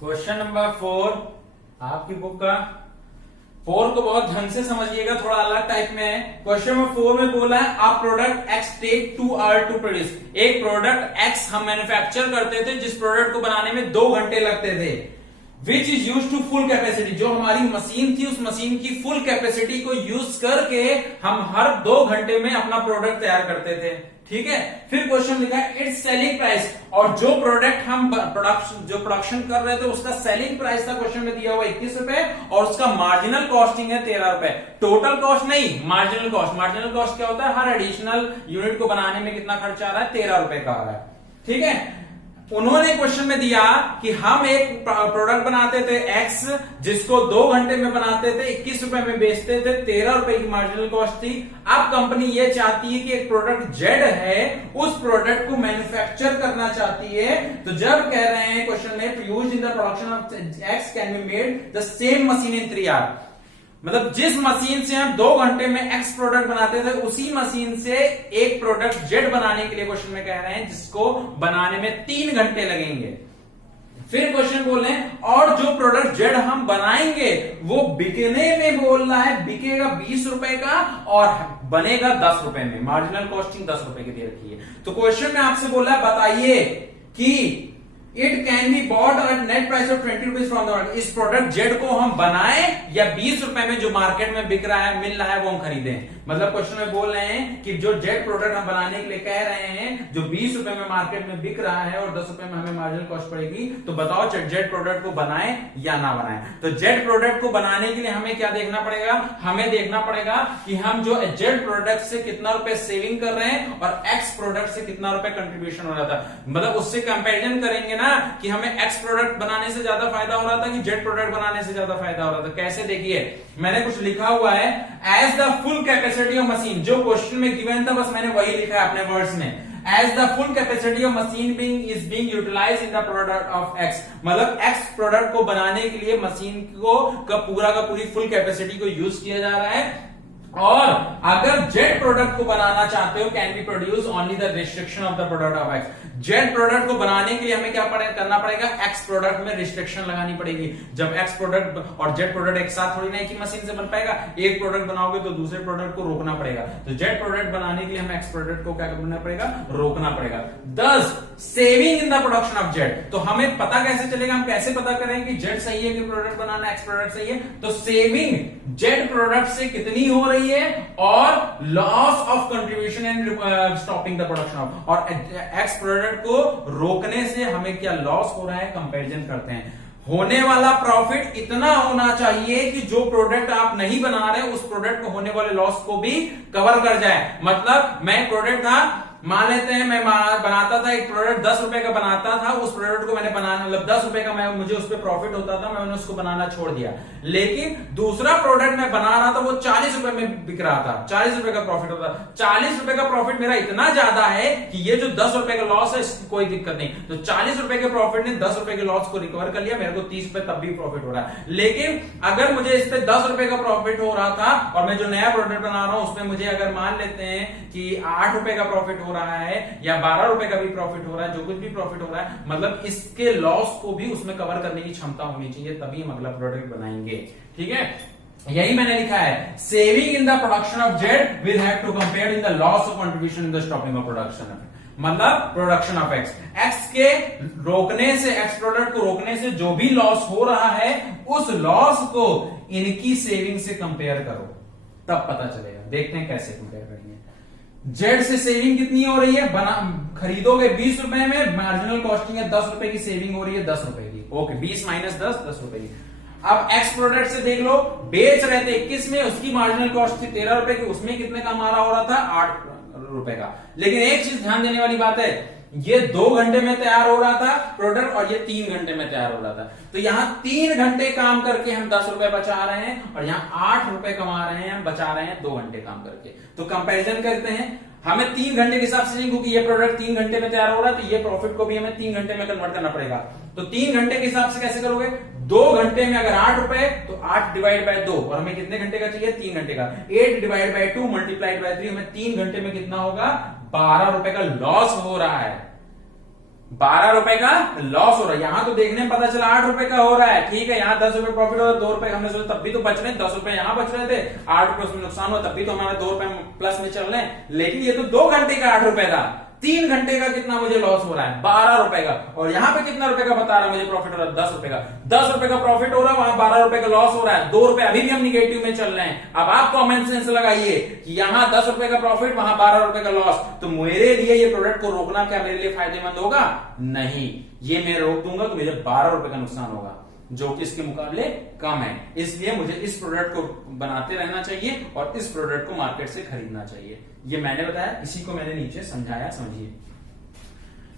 Question number 4 आपकी book का 4 को बहुत ढंग से समझिएगा, थोड़ा अलग टाइप में है। क्वेश्चन नंबर 4 में बोला है आप product X take 2 hour to produce. एक प्रोडक्ट एक्स हम मैन्युफैक्चर करते थे जिस प्रोडक्ट को बनाने में 2 घंटे लगते थे, which is use to full capacity. जो हमारी मशीन थी उस मशीन की फुल कैपेसिटी को यूज करके हम हर 2 घंटे में अपना प्रोडक्ट तैयार करते थे। ठीक है, फिर क्वेश्चन लिखा है इट्स सेलिंग प्राइस, और जो प्रोडक्ट हम प्रोडक्शन कर रहे थे उसका सेलिंग प्राइस था क्वेश्चन में दिया हुआ 21 रुपए, और उसका मार्जिनल कॉस्टिंग है 13 रुपए। टोटल कॉस्ट नहीं, मार्जिनल कॉस्ट। मार्जिनल कॉस्ट क्या होता है? हर एडिशनल यूनिट को बनाने में कितना खर्चा आ रहा है? 13 रुपए का आ रहा है। ठीक है, उन्होंने क्वेश्चन में दिया कि हम एक प्रोडक्ट बनाते थे एक्स जिसको 2 घंटे में बनाते थे, 21 रुपए में बेचते थे, 13 रुपए की मार्जिनल कॉस्ट थी। अब कंपनी ये चाहती है कि एक प्रोडक्ट जेड है उस प्रोडक्ट को मैन्युफैक्चर करना चाहती है। तो जब कह रहे हैं क्वेश्चन में used in the production of X can be made the same machine in 3 hour, मतलब जिस मशीन से हम 2 घंटे में एक्स प्रोडक्ट बनाते थे उसी मशीन से एक प्रोडक्ट जेड बनाने के लिए क्वेश्चन में कह रहे हैं जिसको बनाने में 3 घंटे लगेंगे। फिर क्वेश्चन बोल रहे हैं और जो प्रोडक्ट जेड हम बनाएंगे वो बिकने में बोल रहा है बिकेगा 20 रुपए का और बनेगा 10 रुपए में। मार्जिनल कॉस्टिंग 10 रुपए की दे रखी है। तो क्वेश्चन में आपसे बोला है बताइए कि it can be bought at net price of 20 rupees from the market. इस प्रोडक्ट जेड को हम बनाएं या 20 रुपए में जो मार्केट में बिक रहा है मिल रहा है वो हम खरीदें। मतलब क्वेश्चन में बोल रहे हैं कि जो जेड प्रोडक्ट हम बनाने के लिए कह रहे हैं जो 20 रुपए में मार्केट में बिक रहा है और 10 रुपए में हमें मार्जिनल कॉस्ट पड़ेगी, तो बताओ जेड प्रोडक्ट को बनाएं या ना बनाएं। तो जेड प्रोडक्ट को बनाने के लिए हमें क्या देखना पड़ेगा? हमें देखना पड़ेगा कि हम जो जेड प्रोडक्ट से कितना रुपए सेविंग कर रहे हैं और एक्स प्रोडक्ट से कितना रुपए कंट्रीब्यूशन हो रहा था। मतलब उससे कंपेरिजन करेंगे ना कि हमें एक्स प्रोडक्ट बनाने से ज्यादा फायदा हो रहा था कि जेड प्रोडक्ट बनाने से ज्यादा फायदा हो रहा था। कैसे? देखिए मैंने कुछ लिखा हुआ है as the full capacity of machine. जो क्वेश्चन में गिवन था बस मैंने वही लिखा है अपने वर्ड्स में। As the full capacity of machine is being utilized in the product of X, मतलब X प्रोडक्ट को बनाने के लिए मशीन को का पूरी फुल कैपेसिटी को यूज किया जा रहा है। और अगर जेड प्रोडक्ट को बनाना चाहते हो can be produce only the restriction of the product of x. Z product को बनाने के लिए हमें क्या करना पड़ेगा? एक्स प्रोडक्ट में रिस्ट्रिक्शन लगानी पड़ेगी। जब एक्स प्रोडक्ट और जेड प्रोडक्ट एक साथ थोड़ी ना एक ही मशीन से बन पाएगा, एक प्रोडक्ट बनाओगे तो दूसरे प्रोडक्ट को रोकना पड़ेगा। तो जेड प्रोडक्ट बनाने के लिए हमें एक्स प्रोडक्ट को क्या करना पड़ेगा? रोकना पड़ेगा। दस saving in the production of Z. तो हमें पता कैसे चलेगा? हम कैसे पता करें कि जेड सही है कि प्रोडक्ट बनाना एक्स प्रोडक्ट सही है? तो सेविंग जेड प्रोडक्ट से कितनी हो रही है और loss of contribution and stopping the production of, और एक्स प्रोडक्ट को रोकने से हमें क्या लॉस हो रहा है कंपैरिजन करते हैं। होने वाला प्रॉफिट इतना होना चाहिए कि जो प्रोडक्ट आप नहीं बना रहे उस प्रोडक्ट को होने वाले लॉस को भी कवर कर जाए। मतलब मैं प्रोडक्ट था, मान लेते हैं मैं बनाता था एक प्रोडक्ट 10 रुपए का बनाता था, उस प्रोडक्ट को मैंने बनाना मतलब 10 रुपए का मुझे उस पर प्रॉफिट होता था, मैंने उसको बनाना छोड़ दिया। लेकिन दूसरा प्रोडक्ट मैं बना रहा था वो 40 रुपए में बिक रहा था, 40 रुपए का प्रॉफिट होता। 40 रुपए का प्रॉफिट मेरा इतना ज्यादा है कि ये जो 10 रुपए का लॉस है इसकी कोई दिक्कत नहीं। तो 40 रुपए के प्रॉफिट ने 10 रुपए के लॉस को रिकवर कर लिया, मेरे को 30 रुपए तब भी प्रॉफिट हो रहा है। लेकिन अगर मुझे इस पे 10 रुपए का प्रॉफिट हो रहा था और मैं जो नया प्रोडक्ट बना रहा हूं उसमें मुझे अगर मान लेते हैं कि 8 रुपए का प्रॉफिट हो रहा है या 12 रुपए का भी प्रॉफिट हो रहा है, जो कुछ भी प्रॉफिट हो रहा है, मतलब इसके लॉस को भी उसमें कवर करने की क्षमता होनी चाहिए, तभी हम अगला प्रोडक्ट बनाएंगे। ठीक है, यही मैंने लिखा है saving in the production of Z will have to compare in the loss of contribution in the stopping of production, मतलब प्रोडक्शन ऑफ एक्स। एक्स के रोकने से, एक्स प्रोडक्ट को रोकने से जो भी लॉस हो रहा है उस लॉस को इनकी सेविंग से कंपेयर करो, तब पता चलेगा। देखते हैं कैसे कंपेयर करेंगे। जेड से सेविंग कितनी हो रही है? खरीदोगे 20 रुपए में, मार्जिनल कॉस्टिंग है 10 रुपए की, सेविंग हो रही है 10 रुपए की। ओके, 20 माइनस 10, 10 रुपए की। अब एक्स प्रोडक्ट से देख लो, बेच रहे थे 21 में, उसकी मार्जिनल कॉस्ट थी 13 रुपए की, उसमें कितने का हमारा हो रहा था? 8 रुपए का। लेकिन एक चीज ध्यान देने वाली बात है, ये 2 घंटे में तैयार हो रहा था प्रोडक्ट और ये 3 घंटे में तैयार हो रहा था। तो यहां 3 घंटे काम करके हम 10 रुपए बचा रहे हैं और यहां 8 रुपए कमा रहे हैं, हम बचा रहे हैं 2 घंटे काम करके। तो कंपैरिजन करते हैं, हमें 3 घंटे के हिसाब से नहीं, क्योंकि ये प्रोडक्ट 3 घंटे में तैयार हो रहा है तो ये प्रॉफिट को भी हमें 3 घंटे में कन्वर्ट करना पड़ेगा। तो 3 घंटे के हिसाब से कैसे करोगे? 2 घंटे में अगर 8 रुपए तो 8 डिवाइड बाय 2, और हमें कितने घंटे का चाहिए? 3 घंटे का। 8 डिवाइड बाय 2 मल्टीप्लाइड बाय 3, हमें 3 घंटे में कितना होगा? 12 रुपए का लॉस हो रहा है। 12 रुपए का लॉस हो रहा है। यहां तो देखने में पता चला 8 रुपए का हो रहा है, ठीक है, यहाँ 10 रुपए प्रॉफिट हो रहा है, 2 रुपए हमने सोचा तब भी तो बच रहे हैं, 10 रुपए यहां बच रहे थे, 8 रुपए उसमें नुकसान हुआ तब भी तो हमारे 2 रुपए प्लस में चल रहे हैं। लेकिन ये तो 2 घंटे का 8 रुपए का, 3 घंटे का कितना मुझे लॉस हो रहा है, 12 रुपए का। और यहाँ पे कितना रुपए का बता रहा है मुझे प्रॉफिट हो रहा है, 10 रुपए का। 10 रुपए का प्रॉफिट हो रहा है, वहां 12 रुपए का लॉस हो रहा है, 2 रुपए अभी भी हम निगेटिव में चल रहे हैं। अब आप कॉमन सेंस लगाइए कि यहाँ 10 रुपए का प्रॉफिट, वहां 12 रुपए का लॉस, तो मेरे लिए ये प्रोडक्ट को रोकना क्या मेरे लिए फायदेमंद होगा? नहीं, ये मैं रोक दूंगा तो मुझे 12 रुपए का नुकसान होगा, जो कि इसके मुकाबले कम है। इसलिए मुझे इस प्रोडक्ट को बनाते रहना चाहिए और इस प्रोडक्ट को मार्केट से खरीदना चाहिए। ये मैंने बताया, इसी को मैंने नीचे समझाया, समझिए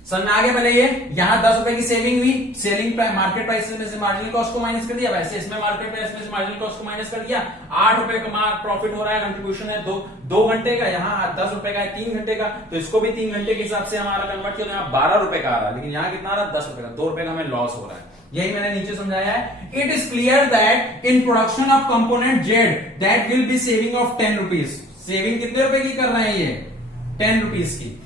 समझ में आ गया। पहले ये यहां 10 रुपए की सेविंग हुई, सेलिंग मार्केट प्राइस में से मार्जिनल कॉस्ट को माइनस कर दिया, वैसे इसमें मार्केट प्राइस में से मार्जिनल कॉस्ट को माइनस कर दिया। 8 रुपए का प्रॉफिट हो रहा है, कंट्रीब्यूशन है 2 घंटे का, यहाँ 10 रुपए का है 3 घंटे का, तो इसको भी 3 घंटे के हिसाब से हमारा कन्वर्ट किया, यहाँ 12 रुपए का आ रहा है, लेकिन यहाँ कितना आ रहा है 10 रुपए का, 2 रुपए का हमें लॉस हो रहा है। यही मैंने नीचे समझाया है। It is clear that in production of component Z that will be saving of 10 rupees. Saving कितने रुपए की कर रहे हैं ये? 10 रुपीज की।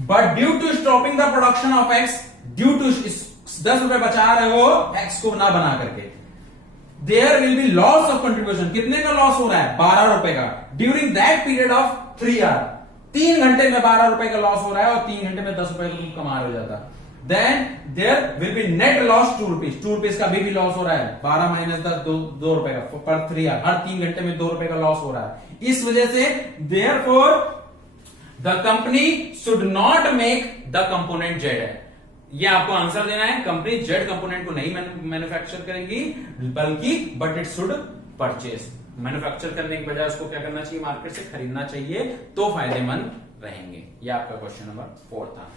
But due to stopping the production of X, due to 10 रुपए बचा रहे हो एक्स को ना बना करके, there will be loss of contribution. कितने का लॉस हो रहा है? 12 रुपए का। During that period of 3 hour, 3 घंटे में 12 रुपए का लॉस हो रहा है और 3 घंटे में 10 रुपए का तुम कमा हो जाता। Then there will be net loss 2 rupees. 2 rupees का भी लॉस हो रहा है, 12 माइनस 10 2 रुपए का पर 3 आवर, हर 3 घंटे में 2 रुपए का लॉस हो रहा है। इस वजह से therefore the company should not make the component Z है। ये आपको आंसर देना है, कंपनी जेड कंपोनेंट को नहीं मैन्युफैक्चर करेगी, बल्कि but it should purchase. Manufacture करने की बजाय उसको क्या करना चाहिए? मार्केट से खरीदना चाहिए, तो फायदेमंद रहेंगे। ये आपका क्वेश्चन नंबर 4 था।